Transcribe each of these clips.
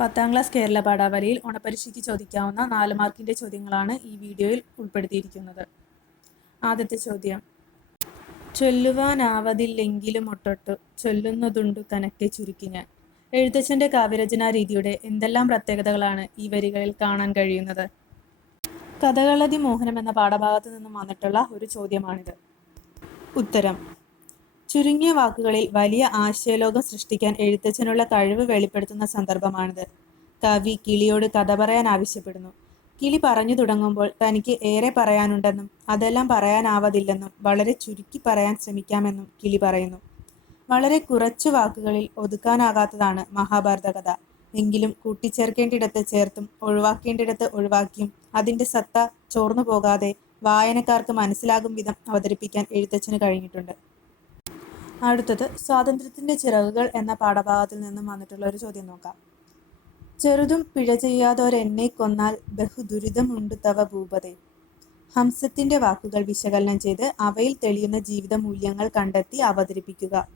പത്താം ക്ലാസ് കേരള പാഠാവലിയിൽ ഓണപരീക്ഷയ്ക്ക് ചോദിക്കാവുന്ന നാല് മാർക്കിന്റെ ചോദ്യങ്ങളാണ് ഈ വീഡിയോയിൽ ഉൾപ്പെടുത്തിയിരിക്കുന്നത്. ആദ്യത്തെ ചോദ്യം. ചൊല്ലുവാനാവതില്ലെങ്കിലും ഒട്ടൊട്ടു ചൊല്ലുന്നതുണ്ട് തനക്കെ ചുരുക്കി ഞാൻ. എഴുത്തച്ഛന്റെ കാവ്യരചനാ രീതിയുടെ എന്തെല്ലാം പ്രത്യേകതകളാണ് ഈ വരികളിൽ കാണാൻ കഴിയുന്നത്? കഥകളതി മോഹനം എന്ന പാഠഭാഗത്ത് നിന്നും വന്നിട്ടുള്ള ഒരു ചോദ്യമാണിത്. ഉത്തരം. ചുരുങ്ങിയ വാക്കുകളിൽ വലിയ ആശയലോകം സൃഷ്ടിക്കാൻ എഴുത്തച്ഛനുള്ള കഴിവ് വെളിപ്പെടുത്തുന്ന സന്ദർഭമാണിത്. കവി കിളിയോട് കഥ പറയാൻ ആവശ്യപ്പെടുന്നു. കിളി പറഞ്ഞു തുടങ്ങുമ്പോൾ തനിക്ക് ഏറെ പറയാനുണ്ടെന്നും അതെല്ലാം പറയാനാവതില്ലെന്നും വളരെ ചുരുക്കി പറയാൻ ശ്രമിക്കാമെന്നും കിളി പറയുന്നു. വളരെ കുറച്ചു വാക്കുകളിൽ ഒതുക്കാനാകാത്തതാണ് മഹാഭാരത കഥ എങ്കിലും കൂട്ടിച്ചേർക്കേണ്ടിടത്ത് ചേർത്തും ഒഴിവാക്കേണ്ടിടത്ത് ഒഴിവാക്കിയും അതിന്റെ സത്ത ചോർന്നു പോകാതെ വായനക്കാർക്ക് മനസ്സിലാകും വിധം അവതരിപ്പിക്കാൻ എഴുത്തച്ഛന് കഴിഞ്ഞിട്ടുണ്ട്. അടുത്തത് സ്വാതന്ത്ര്യത്തിന്റെ ചിറകുകൾ എന്ന പാഠഭാഗത്തിൽ നിന്നും വന്നിട്ടുള്ള ഒരു ചോദ്യം നോക്കാം. ചെറുതും പിഴ ചെയ്യാതോരെന്നെ കൊന്നാൽ ബഹുദുരിതമുണ്ട് തവ ഭൂപതേ. ഹംസത്തിന്റെ വാക്കുകൾ വിശകലനം ചെയ്ത് അവയിൽ തെളിയുന്ന ജീവിത മൂല്യങ്ങൾ കണ്ടെത്തി അവതരിപ്പിക്കുക.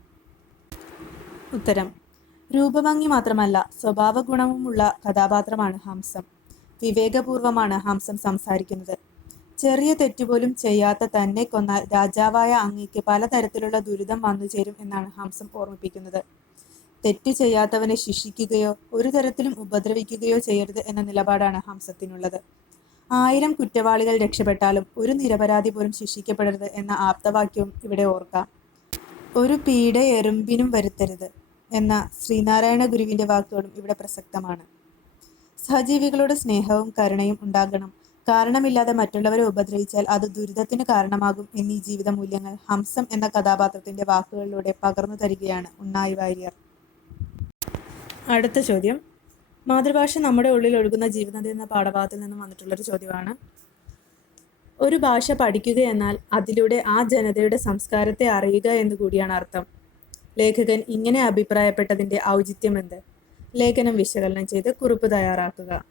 ഉത്തരം. രൂപഭംഗി മാത്രമല്ല സ്വഭാവ ഗുണവുമുള്ള കഥാപാത്രമാണ് ഹംസം. വിവേകപൂർവമാണ് ഹംസം സംസാരിക്കുന്നത്. ചെറിയ തെറ്റുപോലും ചെയ്യാത്ത തന്നെ കൊന്നാൽ രാജാവായ അങ്ങയ്ക്ക് പലതരത്തിലുള്ള ദുരിതം വന്നു ചേരും എന്നാണ് ഹംസം ഓർമ്മിപ്പിക്കുന്നത്. തെറ്റു ചെയ്യാത്തവനെ ശിക്ഷിക്കുകയോ ഒരു തരത്തിലും ഉപദ്രവിക്കുകയോ ചെയ്യരുത് എന്ന നിലപാടാണ് ഹംസത്തിനുള്ളത്. ആയിരം കുറ്റവാളികൾ രക്ഷപ്പെട്ടാലും ഒരു നിരപരാധി പോലും ശിക്ഷിക്കപ്പെടരുത് എന്ന ആപ്തവാക്യവും ഇവിടെ ഓർക്കാം. ഒരു പീഡ എറുമ്പിനും വരുത്തരുത് എന്ന ശ്രീനാരായണ ഗുരുവിന്റെ വാക്കുകളും ഇവിടെ പ്രസക്തമാണ്. സഹജീവികളോട് സ്നേഹവും കരുണയും ഉണ്ടാകണം. കാരണമില്ലാതെ മറ്റുള്ളവരെ ഉപദ്രവിച്ചാൽ അത് ദുരിതത്തിന് കാരണമാകും എന്നീ ജീവിത മൂല്യങ്ങൾ ഹംസം എന്ന കഥാപാത്രത്തിന്റെ വാക്കുകളിലൂടെ പകർന്നു തരികയാണ് ഉണ്ണായി വാര്യർ. അടുത്ത ചോദ്യം. മാതൃഭാഷ നമ്മുടെ ഉള്ളിൽ ഒഴുകുന്ന ജീവിതം എന്ന പാഠഭാഗത്തിൽ നിന്നും വന്നിട്ടുള്ളൊരു ചോദ്യമാണ്. ഒരു ഭാഷ പഠിക്കുക എന്നാൽ അതിലൂടെ ആ ജനതയുടെ സംസ്കാരത്തെ അറിയുക എന്ന് കൂടിയാണ് അർത്ഥം. ലേഖകൻ ഇങ്ങനെ അഭിപ്രായപ്പെട്ടതിന്റെ ഔചിത്യം എന്ത്? ലേഖനം വിശകലനം ചെയ്ത് കുറിപ്പ് തയ്യാറാക്കുക.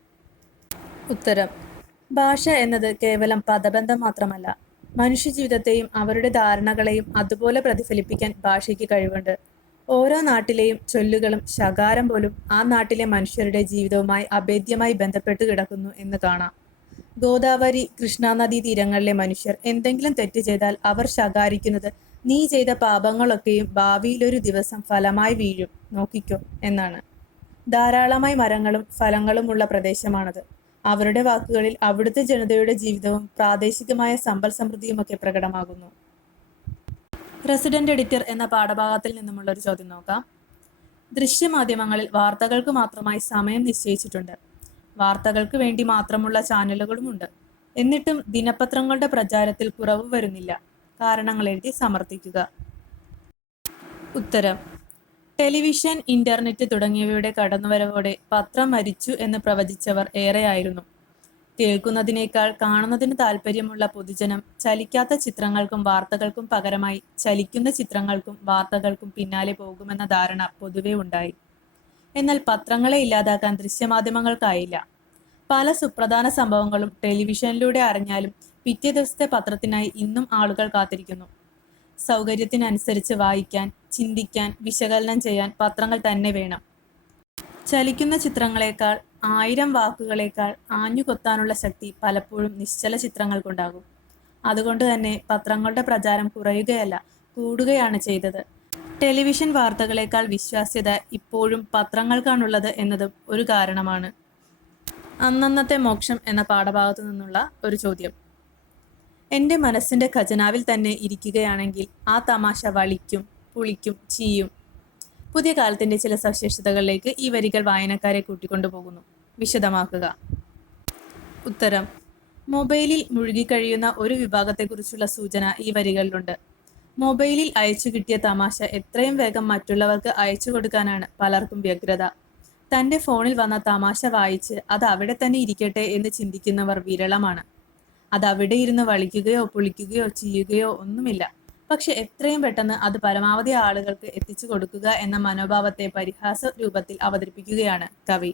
ഉത്തരം. ഭാഷ എന്നത് കേവലം പദബന്ധം മാത്രമല്ല മനുഷ്യജീവിതത്തെയും അവരുടെ ധാരണകളെയും അതുപോലെ പ്രതിഫലിപ്പിക്കാൻ ഭാഷയ്ക്ക് കഴിവുണ്ട്. ഓരോ നാട്ടിലെയും ചൊല്ലുകളും ശകാരം പോലും ആ നാട്ടിലെ മനുഷ്യരുടെ ജീവിതവുമായി അഭേദ്യമായി ബന്ധപ്പെട്ട് കിടക്കുന്നു എന്ന് കാണാം. ഗോദാവരി കൃഷ്ണാനദി തീരങ്ങളിലെ മനുഷ്യർ എന്തെങ്കിലും തെറ്റ് ചെയ്താൽ അവർ ശകാരിക്കുന്നത് നീ ചെയ്ത പാപങ്ങളൊക്കെയും ഭാവിയിലൊരു ദിവസം ഫലമായി വീഴും. നോക്കിക്കോ എന്നാണ്. ധാരാളമായി മരങ്ങളും ഫലങ്ങളുമുള്ള പ്രദേശമാണത്. അവരുടെ വാക്കുകളിൽ അവിടുത്തെ ജനതയുടെ ജീവിതവും പ്രാദേശികമായ സമ്പൽ സമൃദ്ധിയുമൊക്കെ പ്രകടമാകുന്നു. റെസിഡന്റ് എഡിറ്റർ എന്ന പാഠഭാഗത്തിൽ നിന്നുമുള്ള ഒരു ചോദ്യം നോക്കാം. ദൃശ്യമാധ്യമങ്ങളിൽ വാർത്തകൾക്ക് മാത്രമായി സമയം നിശ്ചയിച്ചിട്ടുണ്ട്. വാർത്തകൾക്ക് വേണ്ടി മാത്രമുള്ള ചാനലുകളുമുണ്ട്. എന്നിട്ടും ദിനപത്രങ്ങളുടെ പ്രചാരത്തിൽ കുറവ് വരുന്നില്ല. കാരണങ്ങൾ എഴുതി സമർത്ഥിക്കുക. ഉത്തരം. ടെലിവിഷൻ ഇന്റർനെറ്റ് തുടങ്ങിയവയുടെ കടന്നുവരവോടെ പത്രം മരിച്ചു എന്ന് പ്രവചിച്ചവർ ഏറെയായിരുന്നു. കേൾക്കുന്നതിനേക്കാൾ കാണുന്നതിന് താല്പര്യമുള്ള പൊതുജനം ചലിക്കാത്ത ചിത്രങ്ങൾക്കും വാർത്തകൾക്കും പകരമായി ചലിക്കുന്ന ചിത്രങ്ങൾക്കും വാർത്തകൾക്കും പിന്നാലെ പോകുമെന്ന ധാരണ പൊതുവെ ഉണ്ടായി. എന്നാൽ പത്രങ്ങളെ ഇല്ലാതാക്കാൻ ദൃശ്യമാധ്യമങ്ങൾക്കായില്ല. പല സുപ്രധാന സംഭവങ്ങളും ടെലിവിഷനിലൂടെ അറിഞ്ഞാലും പിറ്റേ ദിവസത്തെ പത്രത്തിനായി ഇന്നും ആളുകൾ കാത്തിരിക്കുന്നു. സൗകര്യത്തിനനുസരിച്ച് വായിക്കാൻ ചിന്തിക്കാൻ വിശകലനം ചെയ്യാൻ പത്രങ്ങൾ തന്നെ വേണം. ചലിക്കുന്ന ചിത്രങ്ങളെക്കാൾ ആയിരം വാക്കുകളേക്കാൾ ആഞ്ഞുകൊത്താനുള്ള ശക്തി പലപ്പോഴും നിശ്ചല ചിത്രങ്ങൾക്കുണ്ടാകും അതുകൊണ്ട് തന്നെ പത്രങ്ങളുടെ പ്രചാരം കുറയുകയല്ല കൂടുകയാണ് ചെയ്തത്. ടെലിവിഷൻ വാർത്തകളേക്കാൾ വിശ്വാസ്യത ഇപ്പോഴും പത്രങ്ങൾക്കാണുള്ളത് എന്നതും ഒരു കാരണമാണ്. അന്നന്നത്തെ മോക്ഷം എന്ന പാഠഭാഗത്തു നിന്നുള്ള ഒരു ചോദ്യം. എന്റെ മനസ്സിന്റെ ഖജനാവിൽ തന്നെ ഇരിക്കുകയാണെങ്കിൽ ആ തമാശ വളിക്കും പുളിക്കും ചീയും. പുതിയ കാലത്തിന്റെ ചില സവിശേഷതകളിലേക്ക് ഈ വരികൾ വായനക്കാരെ കൂട്ടിക്കൊണ്ടുപോകുന്നു വിശദമാക്കുക. ഉത്തരം. മൊബൈലിൽ മുഴുകിക്കഴിയുന്ന ഒരു വിഭാഗത്തെക്കുറിച്ചുള്ള സൂചന ഈ വരികളിലുണ്ട്. മൊബൈലിൽ അയച്ചു കിട്ടിയ തമാശ എത്രയും വേഗം മറ്റുള്ളവർക്ക് അയച്ചു കൊടുക്കാനാണ് പലർക്കും വ്യഗ്രത. തന്റെ ഫോണിൽ വന്ന തമാശ വായിച്ച് അത് അവിടെ തന്നെ ഇരിക്കട്ടെ എന്ന് ചിന്തിക്കുന്നവർ വിരളമാണ്. അത് അവിടെ ഇരുന്ന് വളിക്കുകയോ പൊളിക്കുകയോ ചെയ്യുകയോ ഒന്നുമില്ല. പക്ഷെ എത്രയും പെട്ടെന്ന് അത് പരമാവധി ആളുകൾക്ക് എത്തിച്ചു കൊടുക്കുക എന്ന മനോഭാവത്തെ പരിഹാസ രൂപത്തിൽ അവതരിപ്പിക്കുകയാണ് കവി.